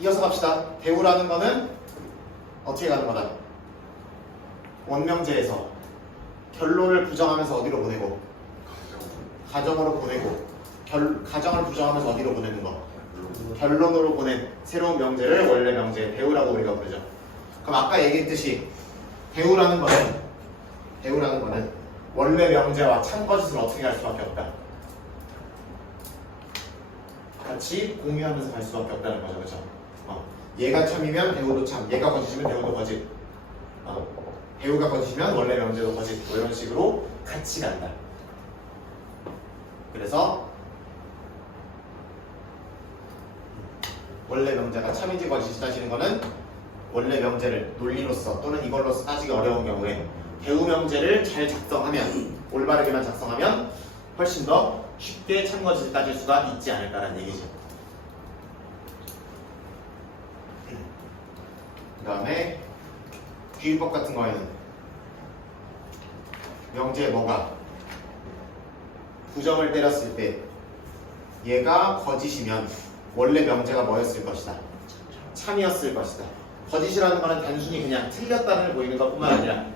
이어서 갑시다. 대우라는 거는 어떻게 가는 거다? 원명제에서 결론을 부정하면서 어디로 보내고 가정으로 보내고 가정을 부정하면서 어디로 보내는 거? 결론으로 보낸 새로운 명제를 원래 명제 대우라고 우리가 부르죠. 그럼 아까 얘기했듯이 대우라는 거는 원래 명제와 참거짓을 어떻게 할 수밖에 없다. 같이 공유하면서 갈 수밖에 없다는 거죠. 그렇죠? 얘가 참이면 대우도 참, 얘가 거짓이면 대우도 거짓. 대우가 거짓이면 원래 명제도 거짓. 뭐 이런 식으로 같이 간다. 그래서 원래 명제가 참인지 거짓이 따지는 거는 원래 명제를 논리로서 또는 이걸로서 따지기 어려운 경우에 대우 명제를 잘 작성하면, 올바르게만 작성하면 훨씬 더 쉽게 참거짓을 따질 수가 있지 않을까라는 얘기죠. 그 다음에 귀율법 같은 거에는 명제에 뭐가 부정을 때렸을 때 얘가 거짓이면 원래 명제가 뭐였을 것이다? 참이었을 것이다. 거짓이라는 거는 단순히 그냥 틀렸다는 걸 보이는 것 뿐만 아니라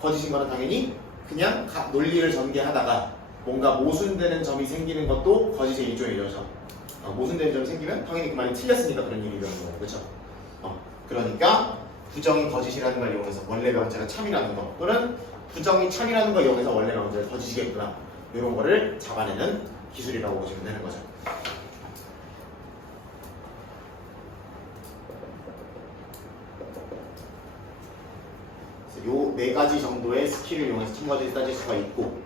거짓인 거는 당연히 그냥 논리를 전개하다가 뭔가 모순되는 점이 생기는 것도 거짓의 일종이죠. 모순되는 점이 생기면 당연히 그 말이 틀렸으니까 그런 일이 일어나는 거예요. 그렇죠? 그러니까 부정이 거짓이라는 걸 이용해서 원래 명제가 참이라는 거, 또는 부정이 참이라는 걸 이용해서 원래 명제가 거짓이겠구나, 이런 거를 잡아내는 기술이라고 보시면 되는 거죠. 요 네 가지 정도의 스킬을 이용해서 참거짓을 따질 수가 있고,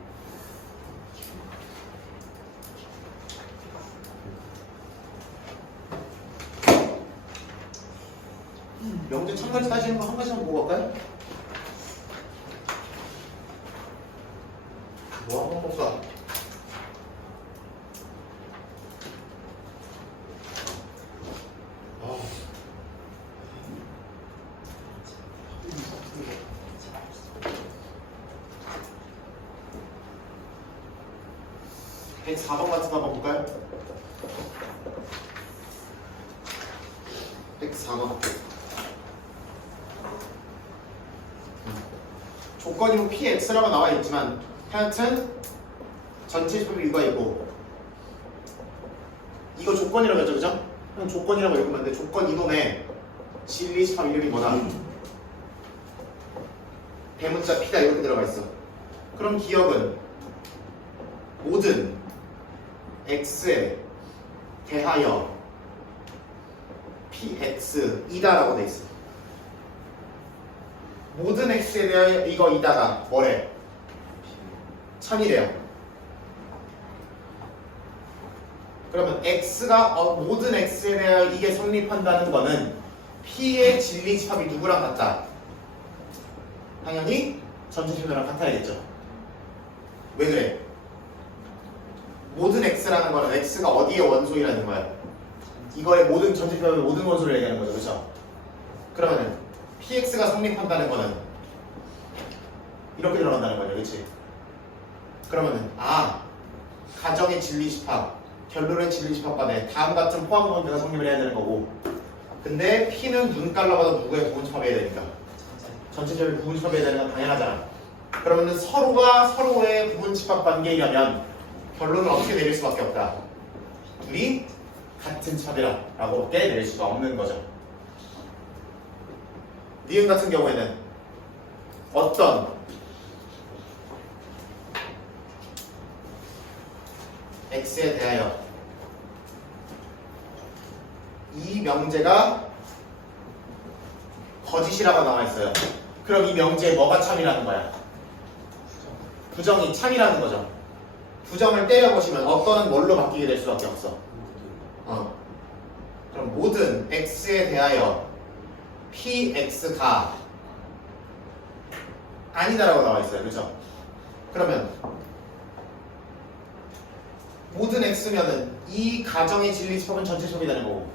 명제 참거짓 따지는 거 한 가지만 보고 갈까요? 뭐 한번 볼까? 네, 104번 같은 거 한번 볼까요? 104번. 조건이면 PX라고 나와 있지만 하여튼 전체 집합 이유가 있고, 이거 조건이라고 했죠, 그죠? 그냥 조건이라고 읽으면 돼. 조건 이놈의 진리 집합 이름이 뭐다? 대문자 P다 이렇게 들어가 있어. 그럼 기억은 모든 X에 대하여 PX이다라고 돼 있어. 모든 X에 대하여 이거 이다가 뭐래? 참이래요. 그러면 X가 모든 X에 대하여 이게 성립한다는 거는 P의 진리 집합이 누구랑 같다? 당연히 전체 집합이랑 같아야겠죠. 왜 그래? 모든 X라는 거는 X가 어디의 원소이라는 거야? 이거의 모든 전체 집합의 모든 원소를 얘기하는 거죠. 그렇죠? 그러면은 PX가 성립한다는 거는 이렇게 들어간다는 거죠. 그렇지? 그러면은 가정의 진리 집합, 결론의 진리 집합간에 다음 같은 포함 관계가 성립을 해야 되는 거고, 근데 P는 눈 깔라봐도 누구의 부분 집합해야 되니까 전체적인 부분 집합해야 되는 건 당연하잖아. 그러면은 서로가 서로의 부분 집합 관계이려면 결론을 어떻게 내릴 수밖에 없다. 둘이 같은 차비라고밖에 내릴 수가 없는 거죠. 니은 같은 경우에는 어떤 X에 대하여 이 명제가 거짓이라고 나와 있어요. 그럼 이 명제에 뭐가 참이라는 거야? 부정이 참이라는 거죠. 부정을 때려보시면 어떤은 뭘로 바뀌게 될 수밖에 없어. 그럼 모든 X에 대하여 PX가 아니다라고 나와 있어요. 그렇죠? 그러면 모든 x면은 이 가정의 진리 집합은 전체 집합이 되는 거고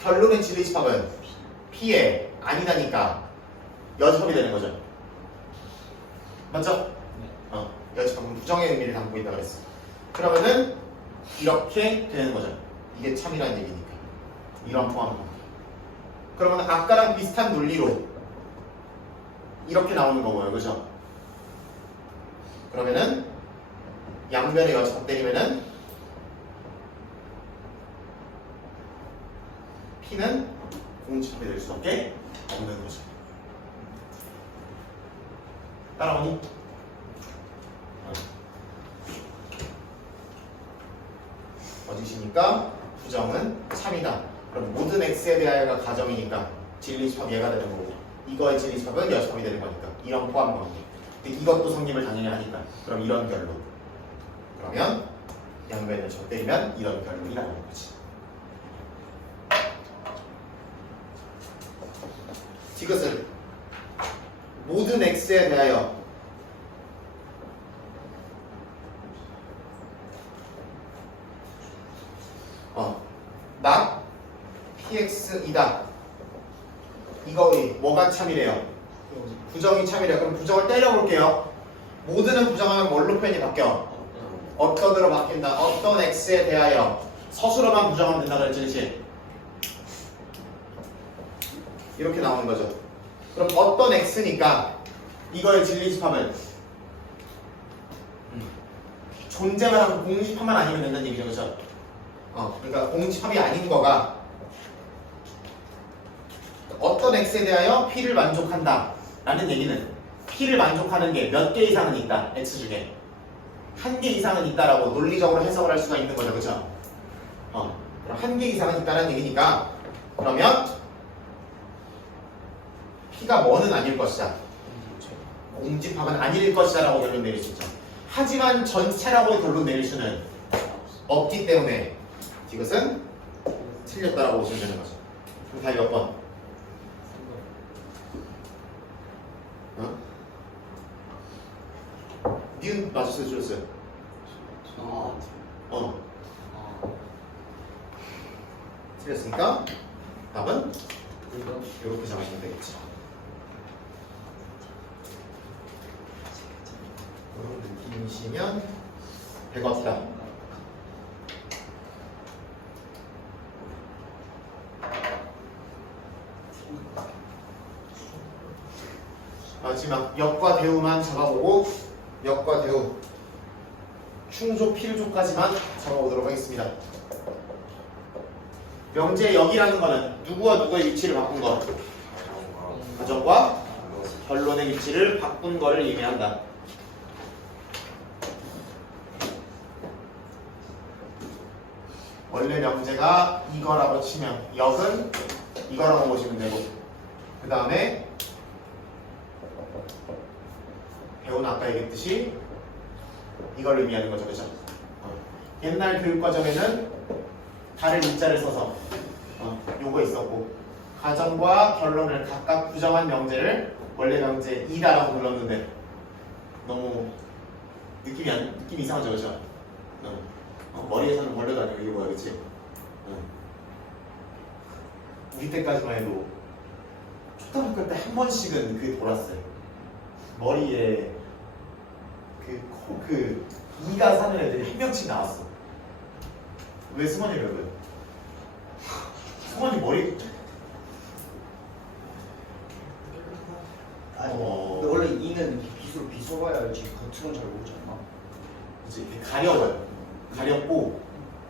결론의 진리 집합은 p의 아니다니까 여집합이 되는 거죠. 맞죠? 여집합은 부정의 의미를 담고 있다 그랬어. 그러면은 이렇게 되는 거죠. 이게 참이라는 얘기니까. 이런 포함. 그러면 아까랑 비슷한 논리로 이렇게 나오는 거고요. 그죠? 그러면은 양변의 여집합 때리면은 P는 공집합이 될 수밖에 없는 거죠. 따라오니? 거짓이니까 부정은 참이다. 그럼 모든 x에 대하여가 가정이니까 진리집합 얘가 되는 거고 이거의 진리집합은 여집합이 되는 거니까 이런 포함 관계. 근데 이것도 성립을 당연히 하니까 그럼 이런 결론. 그러면 양변을 적대이면 이런 결론이 나오는 거지. 이것은 모든 x에 대하여 막 px이다. 이거의 뭐가 참이래요? 부정이 참이래요. 그럼 부정을 때려볼게요. 모든은 부정하면 뭘로 표현이 바뀌어? 어떤으로 바뀐다. 어떤 x에 대하여 서술어만 부정하면 된다 그랬지, 그치? 이렇게 나오는 거죠. 그럼 어떤 x니까 이거의 진리집합은 존재만 하고 공집합만 아니면 된다는 얘기죠, 그렇죠? 그러니까 공집합이 아닌 거가 어떤 x에 대하여 p를 만족한다 라는 얘기는 p를 만족하는 게 몇 개 이상은 있다, x 중에 한 개 이상은 있다라고 논리적으로 해석을 할 수가 있는 거죠, 그렇죠? 그럼 한 개 이상은 있다는 얘기니까 그러면 p가 뭐는 아닐 것이다, 공집합은 아닐 것이다 라고 결론 내릴 수 있죠. 하지만 전체라고 결론 내릴 수는 없기 때문에 이것은 틀렸다라고 보시면 되는 거죠. 그럼 답이 몇 번? 니은 맞았어요, 줄였어요? 틀렸으니까 답은 이렇게 잡으시면 되겠죠. 이런 느낌이시면 되겠다. 마지막 역과 대우만 잡아보고 역과 대우 충조 필조까지만 잡아보도록 하겠습니다. 명제의 역이라는 거는 누구와 누구의 위치를 바꾼 거, 가정과 결론의 위치를 바꾼 거를 의미한다. 원래 명제가 이거라고 치면 역은 이거라고 보시면 되고 그 다음에 배운 아까 얘기했듯이 이걸 의미하는 거죠, 그죠? 옛날 교육과정에는 달을 이자를 써서 요거 있었고 가정과 결론을 각각 부정한 명제를 원래 명제 2다라고 불렀는데 너무 느낌이 이상하죠, 그죠? 머리에서는 벌레가 아니고 이게 뭐야, 그치? 우리 때까지만 해도 초등학교 때 한 번씩은 그게 돌았어요. 머리에 그 이가 사는 애들이 한 명씩 나왔어. 왜 승원이래요? 왜? 승원이 머리 근데 원래 이는 빗으로 빗어봐야 알지 겉으로는 잘 모르지 않나? 그치, 가려워요. 가렵고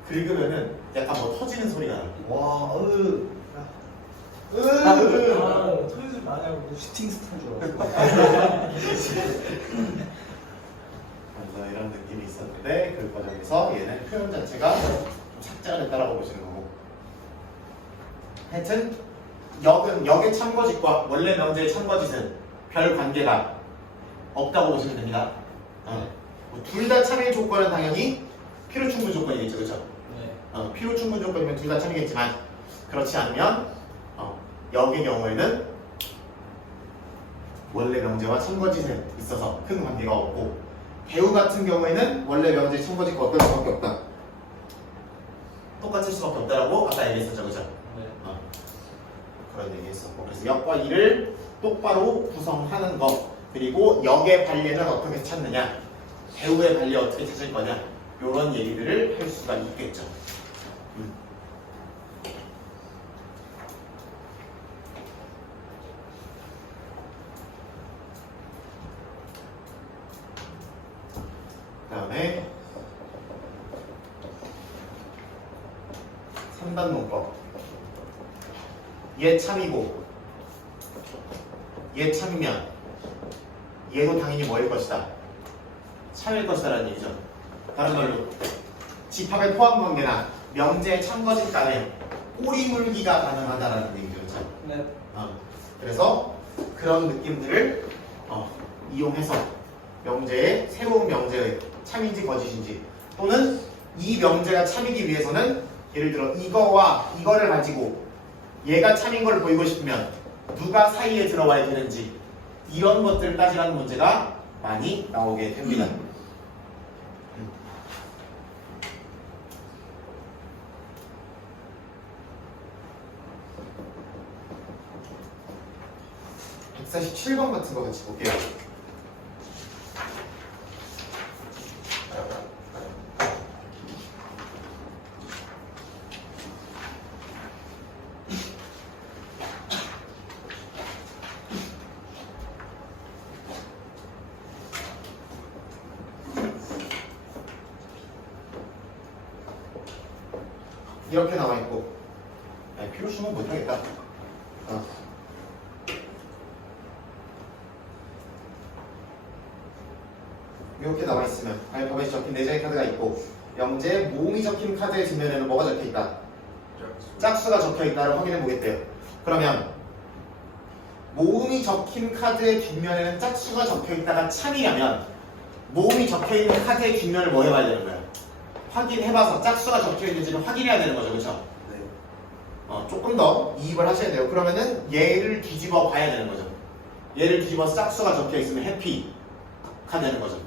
긁으면은 약간 뭐 터지는 소리가 나요. 와, 토요일 많이 하고 슈팅 스타인 줄 알았어. 그래서 이런 느낌이 있었는데 그 과정에서 얘는 표현 자체가 좀 착자가 됐다라고 보시는 거고 하여튼 역의 참거짓과 원래 명제의 참거짓은 별 관계가 없다고 보시면 됩니다. 둘 다 참의 조건은 당연히 필요충분 조건이겠죠, 그렇죠? 네. 필요충분 조건이면 둘 다 참이겠지만 그렇지 않으면 역의 경우에는 원래 명제와 참거짓에 있어서 큰 관계가 없고 배우 같은 경우에는 원래 명제 참거짓과 어떤 수밖에 없다. 똑같을 수밖에 없다라고 아까 얘기했었죠, 그죠? 네. 그런 얘기했었고 그래서 역과 이를 똑바로 구성하는 것 그리고 역의 관례는 어떻게 찾느냐 배우의 관례 어떻게 찾을 거냐 이런 얘기들을 할 수가 있겠죠. 그 다음에 3단 문법 얘 참이고 얘 참이면 얘도 당연히 뭐일 것이다? 참일 것이다 라는 얘기죠. 다른 말로 집합의 포함관계나 명제 참거짓 간에 꼬리물기가 가능하다라는 얘기죠. 그렇죠? 네. 그래서 그런 느낌들을 이용해서 명제의 새로운 명제의 참인지 거짓인지 또는 이 명제가 참이기 위해서는 예를 들어 이거와 이거를 가지고 얘가 참인 걸 보이고 싶으면 누가 사이에 들어와야 되는지 이런 것들을 따지라는 문제가 많이 나오게 됩니다. 147번 같은 거 같이 볼게요. 이렇게 나와 있고 필요 수는 못하겠다. 이렇게 나와 있으면 알파벳이 적힌 4장의 카드가 있고 명제 모음이 적힌 카드의 뒷면에는 뭐가 적혀 있다? 짝수가 적혀 있다를 확인해 보겠대요. 그러면 모음이 적힌 카드의 뒷면에는 짝수가 적혀 있다가 참이라면 모음이 적혀 있는 카드의 뒷면을 뭐 해봐야 되는 거야? 확인해봐서 짝수가 적혀 있는지를 확인해야 되는 거죠, 그렇죠? 네. 조금 더 이입을 하셔야 돼요. 그러면은 얘를 뒤집어 봐야 되는 거죠. 얘를 뒤집어서 짝수가 적혀 있으면 해피가 되는 거죠.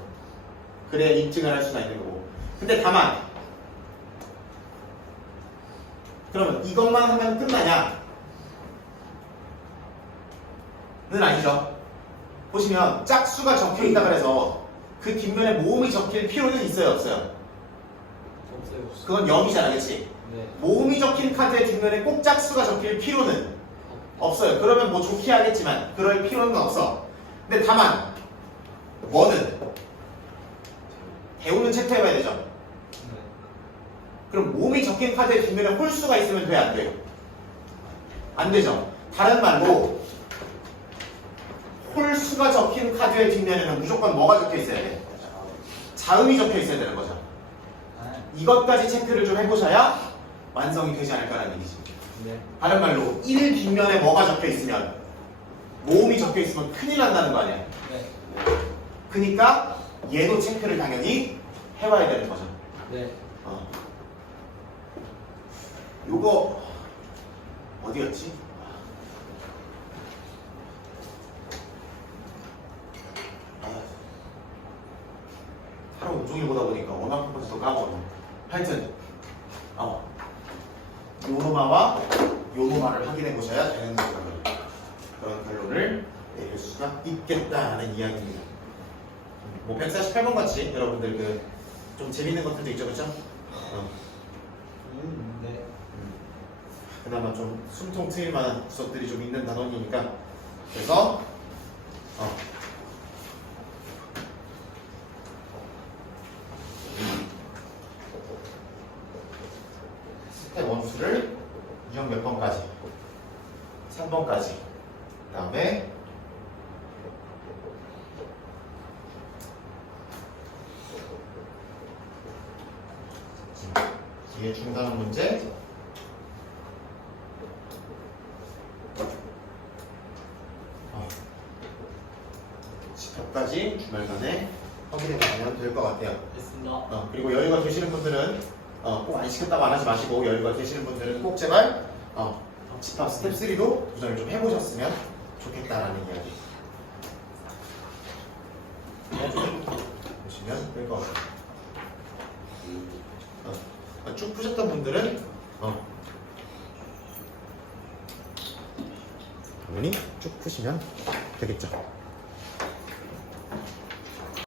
그래야 입증을 할 수가 있는 거고. 근데 다만 그러면 이것만 하면 끝나냐? 는 아니죠. 보시면 짝수가 적혀 있다 그래서 그 뒷면에 모음이 적힐 필요는 있어요, 없어요? 없어요. 그건 0이잖아, 그렇지? 네. 모음이 적힌 카드의 뒷면에 꼭 짝수가 적힐 필요는 없어요. 그러면 뭐 좋게 하겠지만 그럴 필요는 없어. 근데 다만 뭐는 배우는 체크해봐야 되죠. 네. 그럼 모음이 적힌 카드의 뒷면에 홀수가 있으면 돼, 안 돼요? 안 되죠. 다른 말로 홀수가 적힌 카드의 뒷면에는 무조건 뭐가 적혀 있어야 돼? 자음이 적혀 있어야 되는 거죠. 이것까지 체크를 좀 해보셔야 완성이 되지 않을까라는 얘기지. 네. 다른 말로 1 뒷면에 뭐가 적혀 있으면 모음이 적혀 있으면 큰일 난다는 거 아니야. 네. 그러니까 얘도 체크를 당연히 해와야 되는 거죠. 네. 요거 어디였지? 하루 온종일 보다 보니까 워낙 한 번씩 더 까먹었네. 하여튼 요노마와 요노마를 확인해 보셔야 되는 거고요. 그런 결론을 내릴 수가 있겠다는 이야기입니다. 뭐 148번 같이 여러분들 그 좀 재밌는 것들도 있죠, 그렇죠? 네. 그나마 좀 숨통 트일 만한 구석들이 좀 있는 단원이니까 그래서 스텝 원수를 유형 몇 번까지? 3번까지. 그 다음에 뒤에 중단한 문제 집합까지 주말간에 확인해 보시면 될 것 같아요. 됐습니다. 그리고 여유가 되시는 분들은 꼭 안 시켰다고 안 하지 마시고 여유가 되시는 분들은 꼭 제발 집합 스텝 3도 도전을 좀 해보셨으면 좋겠다라는 이야기. 될 것 같아. 쭉 푸셨던 분들은 당연히 쭉 푸시면 되겠죠.